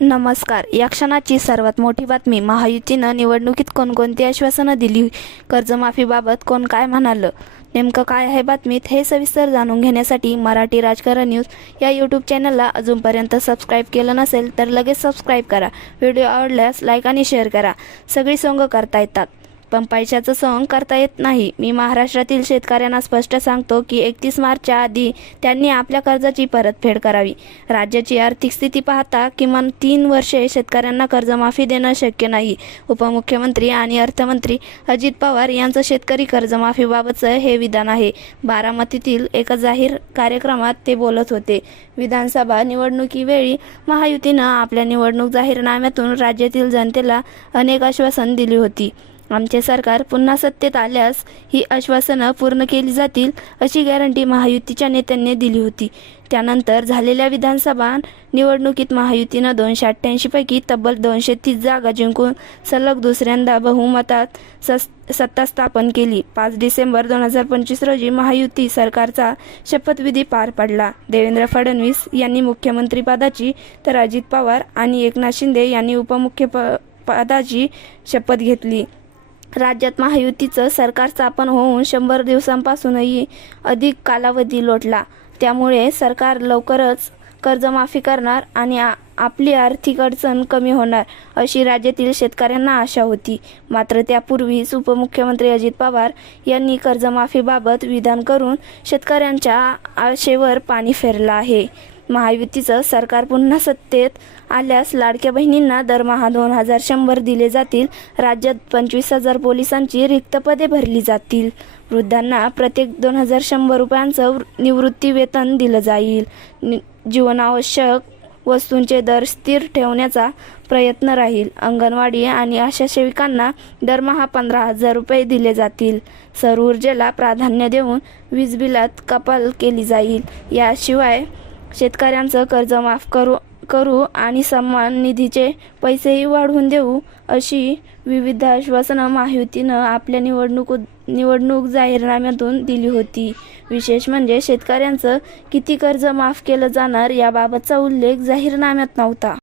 नमस्कार. या क्षणाची सर्वात मोठी बातमी महायुतीनं निवडणुकीत कोणकोणती आश्वासनं दिली? कर्जमाफीबाबत कोण काय म्हणालं? नेमकं काय आहे बातमीत हे सविस्तर जाणून घेण्यासाठी मराठी राजकारण न्यूज या यूट्यूब चॅनलला अजूनपर्यंत सबस्क्राईब केलं नसेल तर लगेच सबस्क्राईब करा. व्हिडिओ आवडल्यास लाईक आणि शेअर करा. सगळी सोंग करता येतात. पण पैशाचं सोंग करता येत नाही. मी महाराष्ट्रातील शेतकऱ्यांना स्पष्ट सांगतो की एकतीस मार्चच्या आधी त्यांनी आपल्या कर्जाची परतफेड करावी. राज्याची आर्थिक स्थिती पाहता किमान तीन वर्षे शेतकऱ्यांना कर्जमाफी देणं शक्य नाही. उपमुख्यमंत्री आणि अर्थमंत्री अजित पवार यांचं शेतकरी कर्जमाफीबाबतचं हे विधान आहे. बारामतीतील एका जाहीर कार्यक्रमात ते बोलत होते. विधानसभा निवडणुकीवेळी महायुतीनं आपल्या निवडणूक जाहीरनाम्यातून राज्यातील जनतेला अनेक आश्वासन दिली होती. आमचे सरकार पुन्हा सत्तेत आल्यास ही आश्वासनं पूर्ण केली जातील अशी गॅरंटी महायुतीच्या नेत्यांनी दिली होती. त्यानंतर झालेल्या विधानसभा निवडणुकीत महायुतीनं दोनशे अठ्ठ्याऐंशीपैकी तब्बल दोनशे तीस जागा जिंकून सलग दुसऱ्यांदा बहुमतात सस् सत्ता स्थापन केली. पाच डिसेंबर दोन हजार पंचवीस रोजी महायुती सरकारचा शपथविधी पार पडला. देवेंद्र फडणवीस यांनी मुख्यमंत्रीपदाची तर अजित पवार आणि एकनाथ शिंदे यांनी उपमुख्यप पदाची शपथ घेतली. राज्यात महायुतीचं सरकार स्थापन होऊन शंभर दिवसांपासूनही अधिक कालावधी लोटला. त्यामुळे सरकार लवकरच कर्जमाफी करणार आणि आ आपली आर्थिक अडचण कमी होणार अशी राज्यातील शेतकऱ्यांना आशा होती. मात्र त्यापूर्वीच उपमुख्यमंत्री अजित पवार यांनी कर्जमाफीबाबत विधान करून शेतकऱ्यांच्या आशेवर पाणी फेरलं आहे. महायुतीचं सरकार पुन्हा सत्तेत आल्यास लाडक्या बहिणींना दरमहा दोन हजार शंभर दिले जातील. राज्यात पंचवीस हजार पोलिसांची रिक्त पदे भरली जातील. वृद्धांना प्रत्येक दोन हजार शंभर रुपयांचं निवृत्ती वेतन दिलं जाईल. नि जीवनावश्यक वस्तूंचे दर स्थिर ठेवण्याचा प्रयत्न राहील. अंगणवाडी आणि आशा सेविकांना दरमहा पंधरा हजार रुपये दिले जातील. सौर ऊर्जेला प्राधान्य देऊन वीज बिलात कपाल केली जाईल. याशिवाय शेतकऱ्यांचं कर्ज माफ करू करू आणि सन्मान निधीचे पैसेही वाढवून देऊ अशी विविध आश्वासनं महायुतीनं आपल्या निवडणूक निवडणूक जाहीरनाम्यातून दिली होती. विशेष म्हणजे शेतकऱ्यांचं किती कर्ज माफ केलं जाणार याबाबतचा उल्लेख जाहीरनाम्यात नव्हता.